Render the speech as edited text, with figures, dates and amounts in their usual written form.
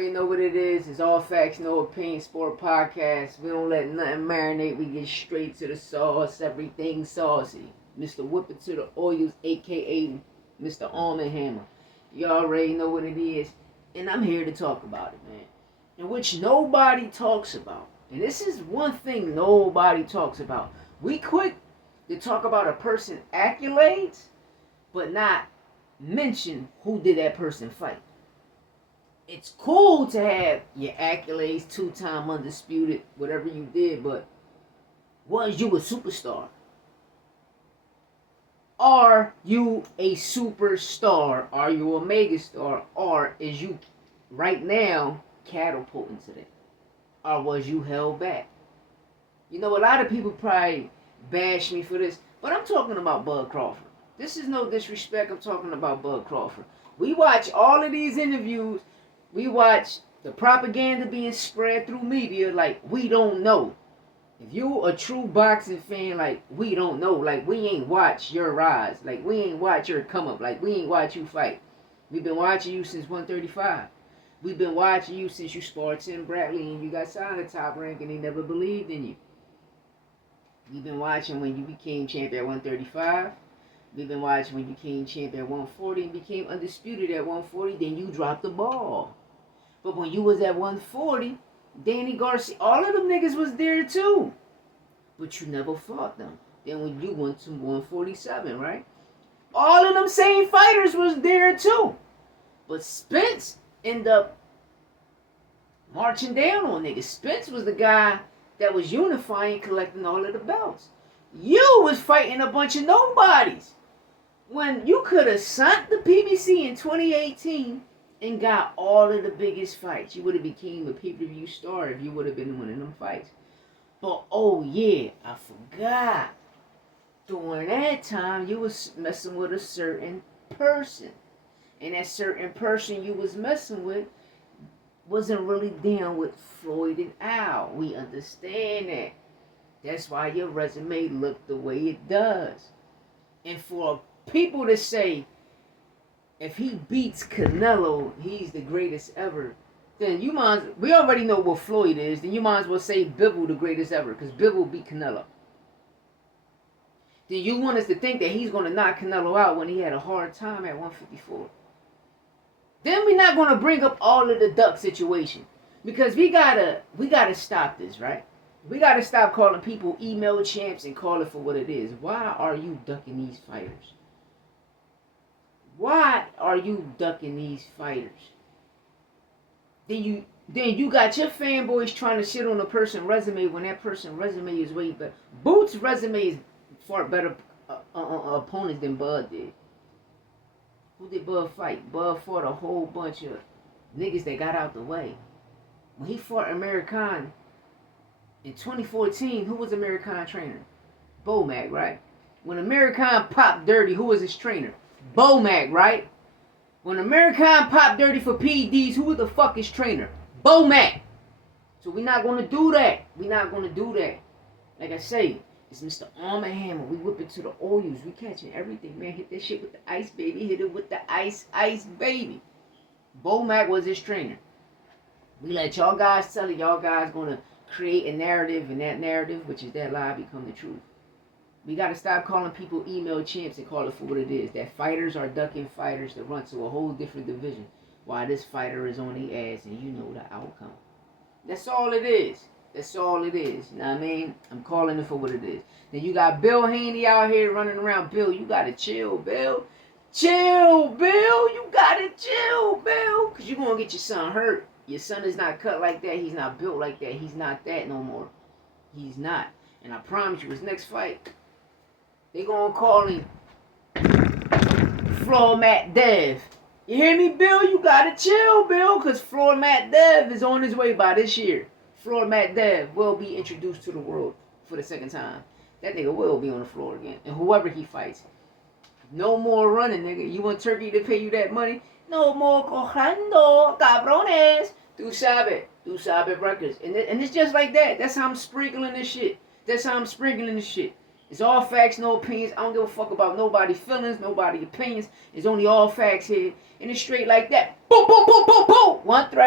You know what it is. It's all facts, no opinion, sport podcast. We don't let nothing marinate. We get straight to the sauce. Everything saucy. Mr. Whip It to the Oils, a.k.a. Mr. Arm and Hammer. You already know what it is. And I'm here to talk about it, man. In which nobody talks about. And this is one thing nobody talks about. We quick to talk about a person's accolades, but not mention who did that person fight. It's cool to have your accolades, 2-time undisputed, whatever you did, but was you a superstar? Are you a superstar? Are you a megastar? Or is you right now catapulting to that? Or was you held back? You know, a lot of people probably bash me for this, but I'm talking about Bud Crawford. This is no disrespect. I'm talking about Bud Crawford. We watch all of these interviews. We watch the propaganda being spread through media like we don't know. If you a true boxing fan, like we don't know. Like we ain't watch your rise. Like we ain't watch your come up. Like we ain't watch you fight. We've been watching you since 135. We've been watching you since you sparred Tim Bradley and you got signed to Top Rank and they never believed in you. We've been watching when you became champ at 135. We've been watching when you became champ at 140 and became undisputed at 140. Then you dropped the ball. But when you was at 140, Danny Garcia, all of them niggas was there too. But you never fought them. Then when you went to 147, right? All of them same fighters was there too. But Spence ended up marching down on niggas. Spence was the guy that was unifying, collecting all of the belts. You was fighting a bunch of nobodies. When you could have sunk the PBC in 2018 and got all of the biggest fights. You would have became a pay-per-view star if you would have been winning them fights. But, oh yeah, I forgot. During that time, you was messing with a certain person. And that certain person you was messing with wasn't really down with Floyd and Al. We understand that. That's why your resume looked the way it does. And for people to say, if he beats Canelo, he's the greatest ever, then you might, we already know what Floyd is, then you might as well say Bivol the greatest ever, because Bivol beat Canelo. Then you want us to think that he's going to knock Canelo out when he had a hard time at 154. Then we're not going to bring up all of the duck situation, because we gotta stop this, right? We gotta stop calling people email champs and call it for what it is. Why are you ducking these fighters? Why are you ducking these fighters? Then you got your fanboys trying to shit on a person's resume when that person's resume is way better. Boots' resume is far better opponents than Bud did. Who did Bud fight? Bud fought a whole bunch of niggas that got out the way. When he fought American in 2014, who was American trainer? Bomac, right? When American popped dirty, who was his trainer? Bomac, right? When American popped dirty for PEDs, who was the fuck his trainer? Bomac. So we're not going to do that. We're not going to do that. Like I say, it's Mr. Arm and Hammer. We whip it to the oils. We catching everything, man. Hit that shit with the ice, baby. Hit it with the ice, baby. Bomac was his trainer. We let y'all guys tell it. Y'all guys going to create a narrative, and that narrative, which is that lie, become the truth. We got to stop calling people email champs and call it for what it is. That fighters are ducking fighters that run to a whole different division. Why this fighter is on the ass and you know the outcome. That's all it is. That's all it is. You know what I mean? I'm calling it for what it is. Then you got Bill Haney out here running around. Bill, you got to chill, Bill. Chill, Bill. You got to chill, Bill. Because you're going to get your son hurt. Your son is not cut like that. He's not built like that. He's not that no more. He's not. And I promise you, his next fight, they gonna call him Floyd Mayweather. You hear me, Bill? You gotta chill, Bill, because Floyd Mayweather is on his way by this year. Floyd Mayweather will be introduced to the world for the second time. That nigga will be on the floor again. And whoever he fights. No more running, nigga. You want Turkey to pay you that money? No more cojando, cabrones. Tu sabe records. And it's just like that. That's how I'm sprinkling this shit. It's all facts, no opinions. I don't give a fuck about nobody's feelings, nobody's opinions. It's only all facts here. And it's straight like that. Boom, boom, boom, boom, boom. 1-3.